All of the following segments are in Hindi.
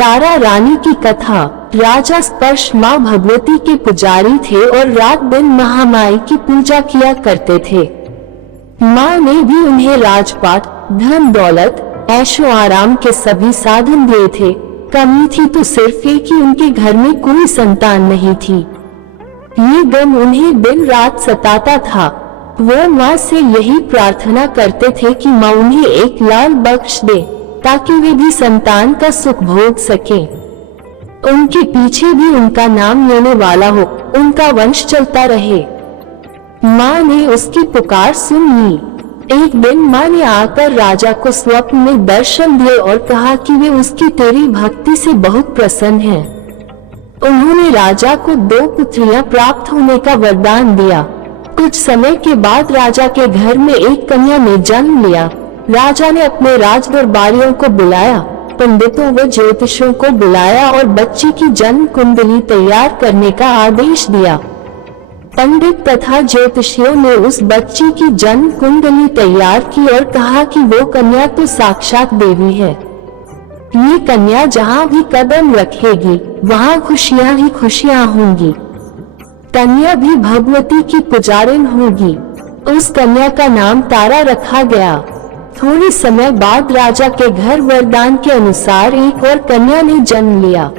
तारा रानी की कथा। राजा स्पर्श माँ भगवती के पुजारी थे और रात दिन महामाई की पूजा किया करते थे। माँ ने भी उन्हें राजपाट, धन दौलत, ऐशो आराम के सभी साधन दिए थे। कमी थी तो सिर्फ ये कि उनके घर में कोई संतान नहीं थी। ये गम उन्हें दिन रात सताता था। वो माँ से यही प्रार्थना करते थे कि माँ उन्हें एक लाल बख्श दे ताकि वे भी संतान का सुख भोग सके, उनके पीछे भी उनका नाम लेने वाला हो, उनका वंश चलता रहे। माँ ने उसकी पुकार सुन ली। एक दिन माँ ने आकर राजा को स्वप्न में दर्शन दिए और कहा कि वे उसकी तेरी भक्ति से बहुत प्रसन्न हैं। उन्होंने राजा को 2 पुत्रियां प्राप्त होने का वरदान दिया। कुछ समय के बाद राजा के घर में एक कन्या ने जन्म लिया। राजा ने अपने राज दरबारियों को बुलाया, पंडितों व ज्योतिषों को बुलाया और बच्ची की जन्म कुंडली तैयार करने का आदेश दिया। पंडित तथा ज्योतिषियों ने उस बच्ची की जन्म कुंडली तैयार की और कहा कि वो कन्या तो साक्षात देवी है। ये कन्या जहाँ भी कदम रखेगी वहाँ खुशियाँ ही खुशियाँ होंगी। कन्या भी भगवती की पुजारिन होगी। उस कन्या का नाम तारा रखा गया। थोड़े समय बाद राजा के घर वरदान के अनुसार एक और कन्या ने जन्म लिया।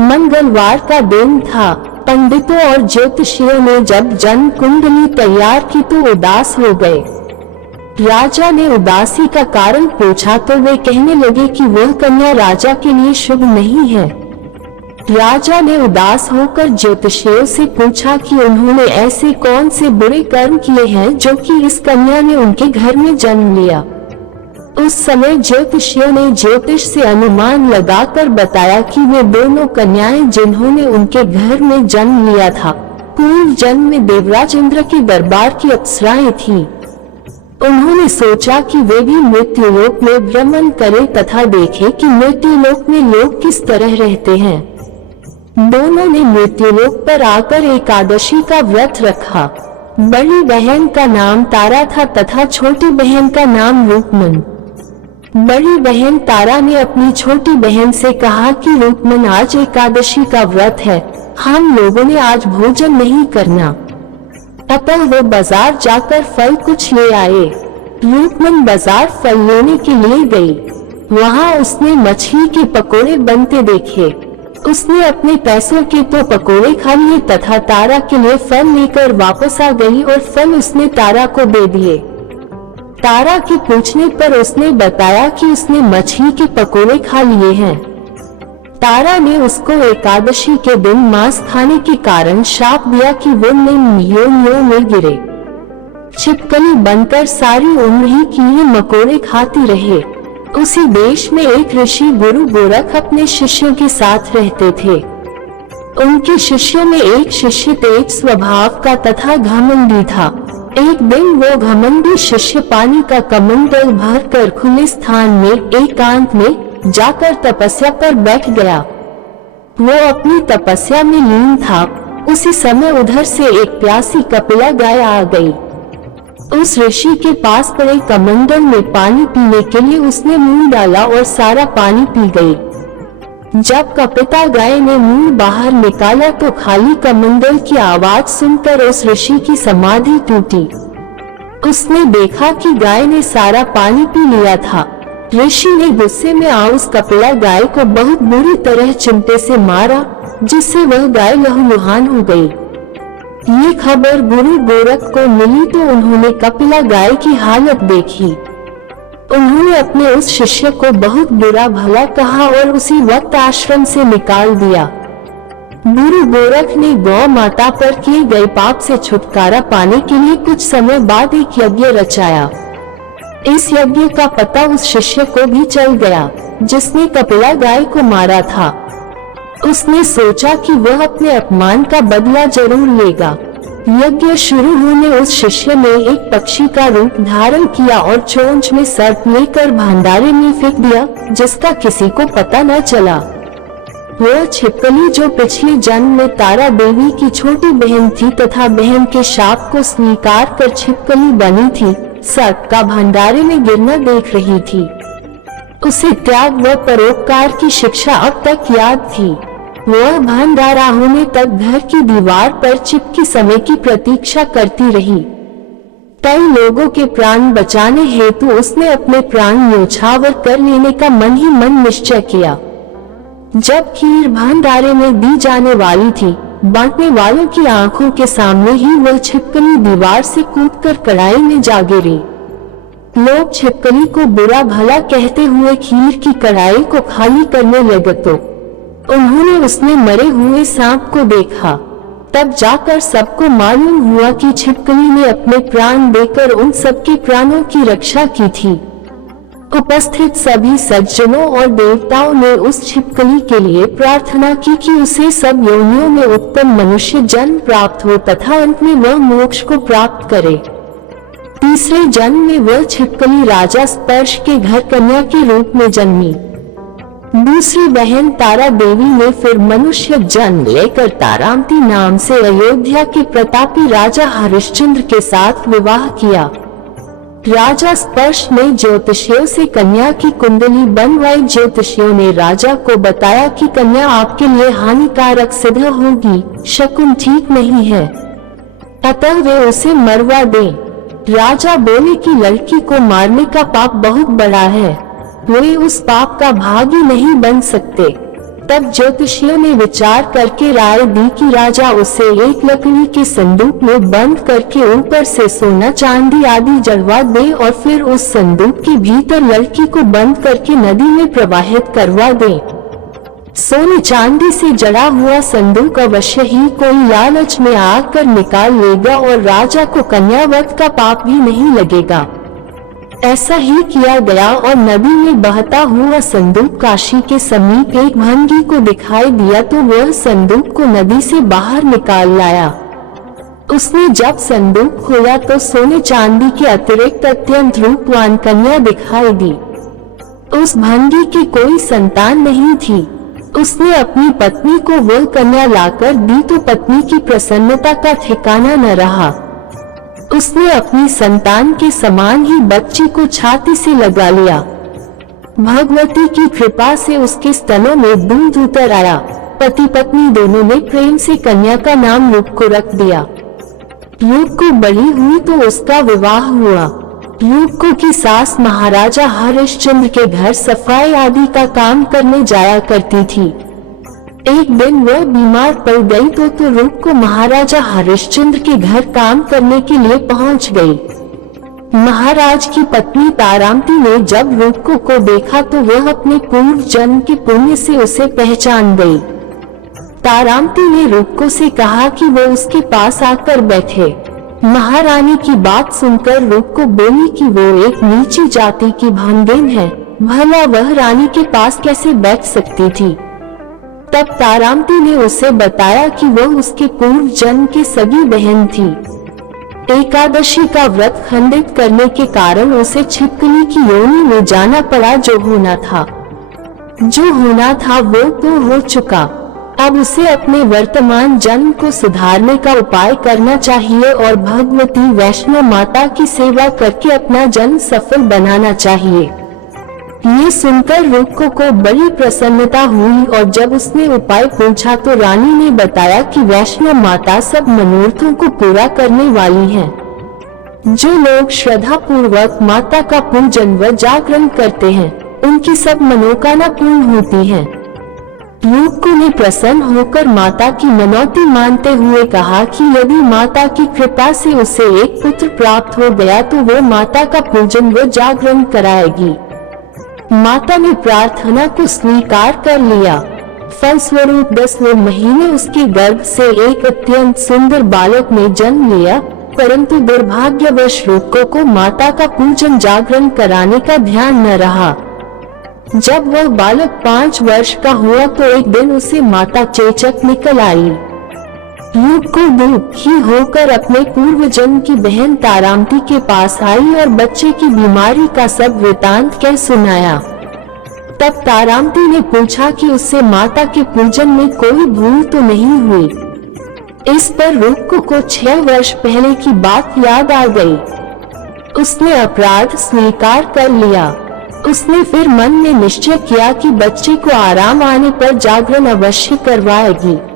मंगलवार का दिन था। पंडितों और ज्योतिषियों ने जब जन्म कुंडली तैयार की तो उदास हो गए। राजा ने उदासी का कारण पूछा तो वे कहने लगे कि वह कन्या राजा के लिए शुभ नहीं है। राजा ने उदास होकर ज्योतिषियों से पूछा कि उन्होंने ऐसे कौन से बुरे कर्म किए हैं जो कि इस कन्या ने उनके घर में जन्म लिया। उस समय ज्योतिषियों ने ज्योतिष से अनुमान लगाकर बताया कि वे दोनों कन्याएं जिन्होंने उनके घर में जन्म लिया था, पूर्व जन्म में देवराज इंद्र के दरबार की अप्सराएं थीं। उन्होंने सोचा कि वे भी मृत्युलोक में भ्रमण करें तथा देखें कि मृत्युलोक में लोग किस तरह रहते हैं। दोनों ने मृत्युलोक पर आकर एकादशी का व्रत रखा। बड़ी बहन का नाम तारा था तथा छोटी बहन का नाम रूपमन। बड़ी बहन तारा ने अपनी छोटी बहन से कहा कि रूपमन, आज एकादशी का व्रत है, हम लोगों ने आज भोजन नहीं करना। अतः वो बाजार जाकर फल कुछ ले आए। रूपमन बाजार फल लेने के लिए गई। वहाँ उसने मछली के पकोड़े बनते देखे। उसने अपने पैसों के तो पकोड़े खा लिए तथा तारा के लिए फल लेकर वापस आ गई और फल उसने तारा को दे दिए। तारा के पूछने पर उसने बताया कि उसने मछली के पकोड़े खा लिए हैं। तारा ने उसको एकादशी के दिन मांस खाने के कारण शाप दिया कि वो योनियों में गिरे, छिपकली बनकर सारी उम्र ही कीड़े मकोड़े खाती रहे। उसी देश में एक ऋषि गुरु गोरख अपने शिष्यों के साथ रहते थे। उनके शिष्यों में एक शिष्य तेज स्वभाव का तथा घमंडी था। एक दिन वो घमंडी शिष्य पानी का कमंडल भरकर खुले स्थान में एकांत में जाकर तपस्या पर बैठ गया। वो अपनी तपस्या में लीन था। उसी समय उधर से एक प्यासी कपिला गाय आ गई। उस ऋषि के पास पड़े कमंडल में पानी पीने के लिए उसने मुंह डाला और सारा पानी पी गई। जब कपिता गाय ने मुंह बाहर निकाला तो खाली कमंडल की आवाज सुनकर उस ऋषि की समाधि टूटी। उसने देखा कि गाय ने सारा पानी पी लिया था। ऋषि ने गुस्से में आ उस कपिला गाय को बहुत बुरी तरह चिमटे से मारा, जिससे वह गाय लहूलुहान हो गई। ये खबर गुरु गोरख को मिली तो उन्होंने कपिला गाय की हालत देखी। उन्होंने अपने उस शिष्य को बहुत बुरा भला कहा और उसी वक्त आश्रम से निकाल दिया। गुरु गोरख ने गौ माता पर किए गए पाप से छुटकारा पाने के लिए कुछ समय बाद एक यज्ञ रचाया। इस यज्ञ का पता उस शिष्य को भी चल गया जिसने कपिला गाय को मारा था। उसने सोचा कि वह अपने अपमान का बदला जरूर लेगा। यज्ञ शुरू होने उस शिष्य ने एक पक्षी का रूप धारण किया और चोंच में सर्प लेकर भंडारे में फेंक दिया, जिसका किसी को पता न चला। वह छिपकली जो पिछले जन्म में तारा देवी की छोटी बहन थी तथा बहन के शाप को स्वीकार कर छिपकली बनी थी, सर्प का भंडारे में गिरना देख रही थी। उसे त्याग व परोपकार की शिक्षा अब तक याद थी। वह भंडारा होने तक घर की दीवार पर चिपकी समय की प्रतीक्षा करती रही। कई लोगों के प्राण बचाने हेतु उसने अपने प्राण न्योछावर कर लेने का मन ही मन निश्चय किया। जब खीर भंडारे में दी जाने वाली थी, बांटने वालों की आंखों के सामने ही वह छिपकली दीवार से कूदकर कढ़ाई में जा गिरी। लोग छिपकली को बुरा भला कहते हुए खीर की कढ़ाई को खाली करने लगे तो उन्होंने उसमें मरे हुए सांप को देखा। तब जाकर सबको मालूम हुआ कि छिपकली ने अपने प्राण देकर उन सबके प्राणों की रक्षा की थी। उपस्थित सभी सज्जनों और देवताओं ने उस छिपकली के लिए प्रार्थना की कि उसे सब योनियों में उत्तम मनुष्य जन्म प्राप्त हो तथा अंत में वह मोक्ष को प्राप्त करे। तीसरे जन्म में वह छिपकली राजा स्पर्श के घर कन्या के रूप में जन्मी। दूसरी बहन तारा देवी ने फिर मनुष्य जन्म लेकर तारामती नाम से अयोध्या के प्रतापी राजा हरिश्चंद्र के साथ विवाह किया। राजा स्पर्श ने ज्योतिषियों से कन्या की कुंडली बनवाई। ज्योतिषियों ने राजा को बताया कि कन्या आपके लिए हानिकारक सिद्ध होगी, शकुन ठीक नहीं है, अतः वे उसे मरवा दें। राजा बोले कि लड़की को मारने का पाप बहुत बड़ा है, वे उस पाप का भागी नहीं बन सकते। तब ज्योतिषियों ने विचार करके राय दी कि राजा उसे एक लकड़ी के संदूक में बंद करके ऊपर से सोना चांदी आदि जड़वा दे और फिर उस संदूक के भीतर लड़की को बंद करके नदी में प्रवाहित करवा दे। सोने चांदी से जड़ा हुआ संदूक अवश्य ही कोई लालच में आकर निकाल लेगा और राजा को कन्यावत का पाप भी नहीं लगेगा। ऐसा ही किया गया और नदी में बहता हुआ संदूक काशी के समीप एक भंगी को दिखाई दिया तो वह संदूक को नदी से बाहर निकाल लाया। उसने जब संदूक खोला तो सोने चांदी के अतिरिक्त अत्यंत रूपवान कन्या दिखाई दी। उस भंगी की कोई संतान नहीं थी। उसने अपनी पत्नी को वह कन्या लाकर दी तो पत्नी की प्रसन्नता का ठिकाना न रहा। उसने अपनी संतान के समान ही बच्ची को छाती से लगा लिया। भगवती की कृपा से उसके स्तनों में दूध उतर आया। पति पत्नी दोनों ने प्रेम से कन्या का नाम रूप को रख दिया। रूप को बड़ी हुई तो उसका विवाह हुआ। रूप को की सास महाराजा हरिश्चंद्र के घर सफाई आदि का काम करने जाया करती थी। एक दिन वह बीमार पड़ गई तो रूप को महाराजा हरिश्चंद्र के घर काम करने के लिए पहुंच गई। महाराज की पत्नी तारामती ने जब रूप को देखा तो वह अपने पूर्व जन्म के पुण्य से उसे पहचान गई। तारामती ने रूप से कहा कि वो उसके पास आकर बैठे। महारानी की बात सुनकर रूप को बोली कि वो एक नीची जाति की भांगेन है, भला वह रानी के पास कैसे बैठ सकती थी। तब तारामती ने उसे बताया कि वह उसके पूर्व जन्म की सगी बहन थी। एकादशी का व्रत खंडित करने के कारण उसे छिपकली की योनि में जाना पड़ा। जो होना था वो तो हो चुका। अब उसे अपने वर्तमान जन्म को सुधारने का उपाय करना चाहिए और भगवती वैष्णो माता की सेवा करके अपना जन्म सफल बनाना चाहिए। ये सुनकर रूप को बड़ी प्रसन्नता हुई और जब उसने उपाय पूछा तो रानी ने बताया कि वैष्णो माता सब मनोरथों को पूरा करने वाली हैं। जो लोग श्रद्धा पूर्वक माता का पूजन व जागरण करते हैं उनकी सब मनोकामना पूर्ण होती हैं। रूप ने प्रसन्न होकर माता की मनौती मानते हुए कहा कि यदि माता की कृपा से उसे एक पुत्र प्राप्त हो गया तो वो माता का पूजन व जागरण कराएगी। माता ने प्रार्थना को स्वीकार कर लिया। फलस्वरूप 10वें महीने उसके गर्भ से एक अत्यंत सुंदर बालक ने जन्म लिया, परंतु दुर्भाग्यवश रूप को माता का पूजन जागरण कराने का ध्यान न रहा। जब वह बालक 5 वर्ष का हुआ तो एक दिन उसे माता चेचक निकल आई। रूप को दुखी होकर अपने पूर्व जन्म की बहन तारामती के पास आई और बच्चे की बीमारी का सब वृतांत कह सुनाया। तब तारामती ने पूछा कि उससे माता के पूजन में कोई भूल तो नहीं हुई। इस पर रूप को 6 वर्ष पहले की बात याद आ गई। उसने अपराध स्वीकार कर लिया। उसने फिर मन में निश्चय किया कि बच्चे को आराम आने पर जागरण अवश्य करवाएगी।